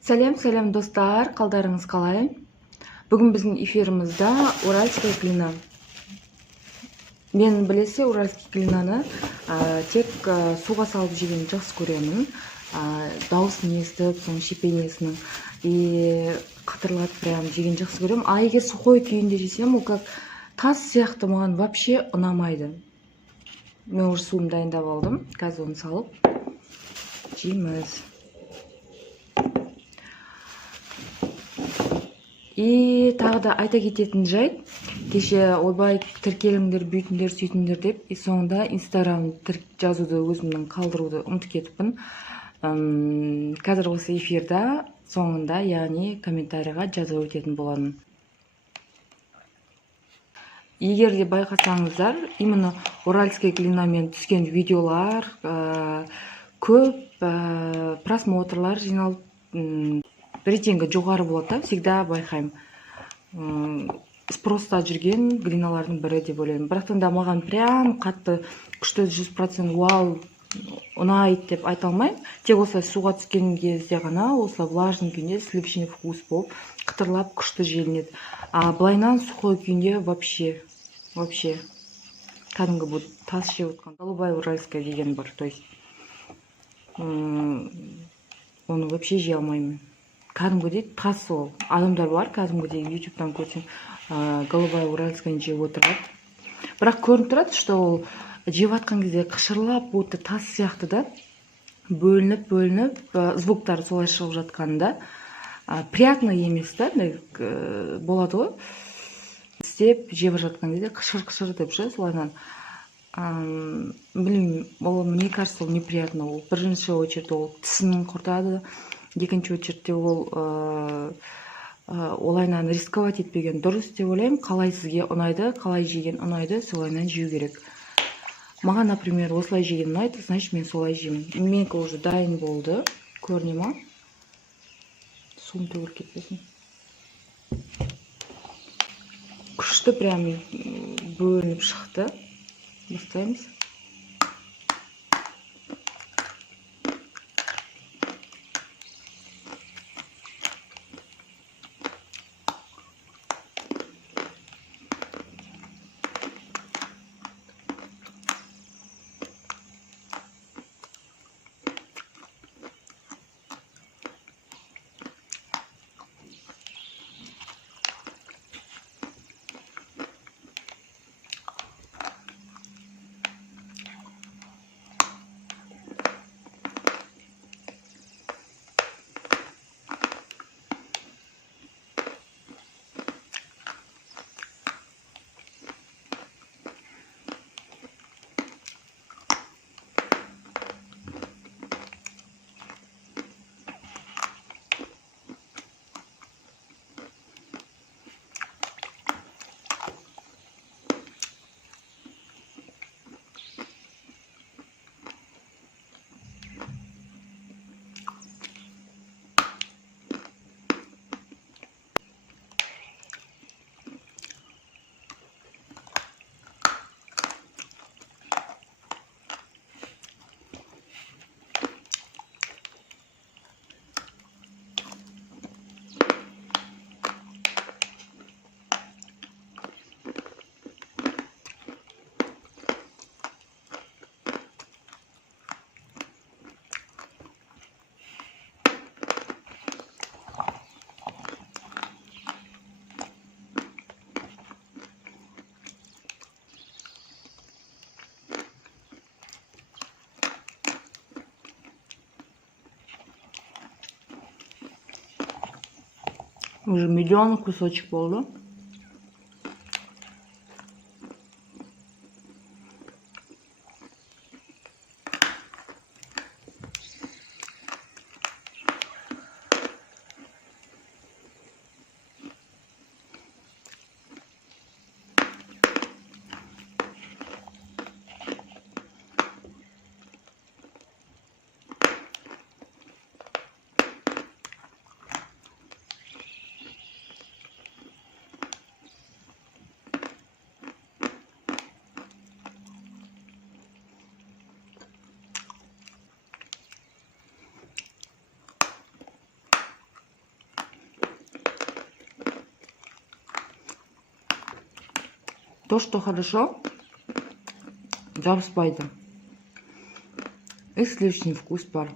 Сәлем достар, қалдарыңыз қалай? Бүгін біздің эфирімізде уральская глина. Мен білесе уральский глинаны тек суға салып жеген жақсы көремін. Дауысын естіп, соның шипениесінің и қатырлатып прям жеген жақсы көремін. А егер сухой күйінде жесем, ол как тас сияқты маған вообще ұнамайды. Мен уже суымды дайындап алдым. Қазір оны салып жейміз. И тағы да айта кететін жайт, кеше ойбай тіркеліңдер, бүйтіңдер, сөйтіңдер деп, и соңында инстаграм жазуды өзімнің қалдыруды ұмытып кетіппін. Қазір осы эфирда соңында, яғни комментарийға жазып өтетін боламын. Егер де байқасаңыздар, именно уральская глинамен түскен видеолар көп, просмотрлар жиналып, рейтингі жоғары болады, всегда байқаймын. Спроста жүрген глиналардың бірі деп ойлаймын. Бірақтан да маған прям қатты күшті 100% вау ұнайды деп айта алмаймын. Тек осылай суға түскен кезде ғана, осылай влажный күйінде сливочный вкус болып, қытырлап күшті желінеді. А былайынан сухой күйінде вообще кәдімгі бұл тас жеп отқан. Голубая уральская деген бар, то есть оны вообще жей алмаймын. Кәдімгідей тас ол. Адамдар бар, кәдімгідей ютубтан көрсем, голубая уральская жеп отырады. Бірақ көрініп тұрады, что ол жеп атқан кезде қышырлап, будто тас сияқты да, бөлініп, звуктар солай шығып жатқанда, приятно емес та, болады ғой. Істеп, жеп жатқан кезде қышыр деп ше, солайдан. Білмеймін, мне кажется, ол неприятно. Ол бірінші очередь ол тісін құртады. Екінші очередьте ол олайнан рисковать етпеген дұрыс деп ойлаймын. Қалай сізге ұнайды, қалай жеген ұнайды, солайнан жеу керек. Маған, например, осылай жеген ұнайды, значит мен солай жеймін. Менікі уже дайын болды. Көріне ма? Суым төгіліп кетпесін. Күшті прям бөлініп шықты. Бастаймыз. Уже миллион кусочек болды. То, что хорошо, жабыспайды. И сливочный вкус бар.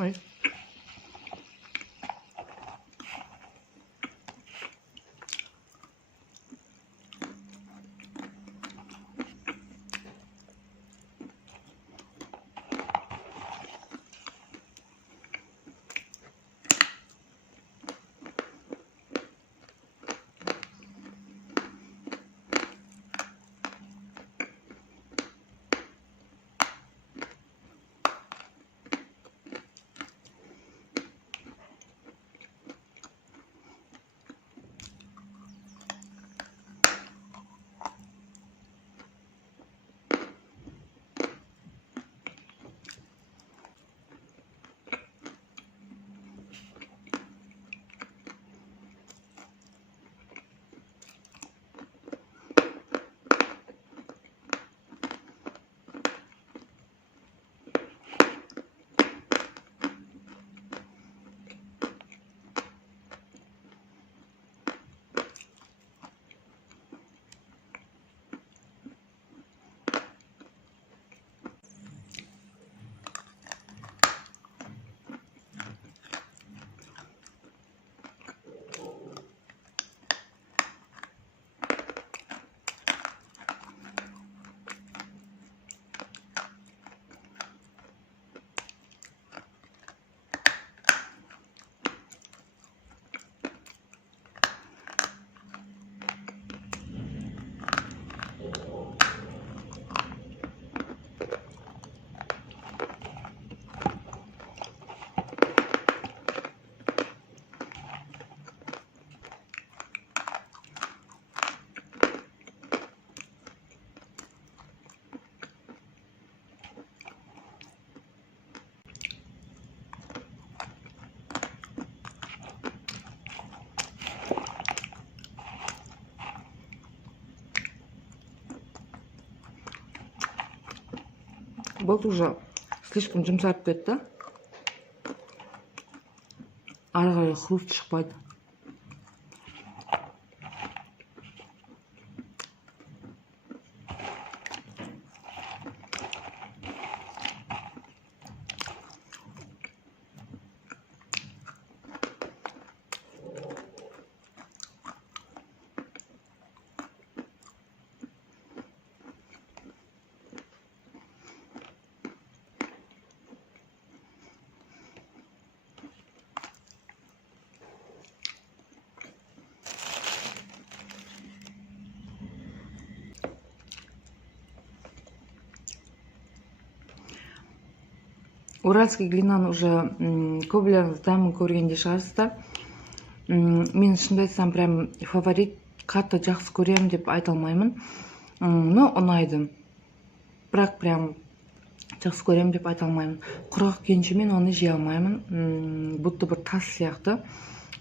Ой. Вот уже слишком жұмсарып кетті. Ары қарай хруст шықпайды. уральский глинаны уже көбүлөрүңүз дәмін көргенде шығарсыздар. Мен шынымды айтсам прям фаворит, қатты жақсы көремін деп айта алмаймын. Но ұнайды. Бірақ прям жақсы көремін деп айта алмаймын. Құрғақ күйінше мен оны жей алмаймын. Будто бір тас сияқты.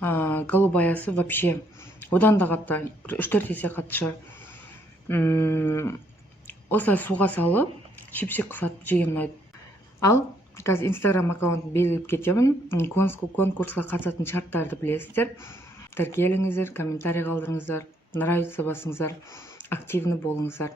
Голубаясы вообще одан да қатты, 3-4 есе қатты. Осылай суға салып, чипсик қысатып жеген ұнайды. Ал қазір инстаграм аккаунтын белгілеп кетемін. Конкурсқа қатысатын шарттарды білесіздер. Тіркеліңіздер, комментарий қалдырыңыздар, нравится басыңыздар, активны болыңыздар.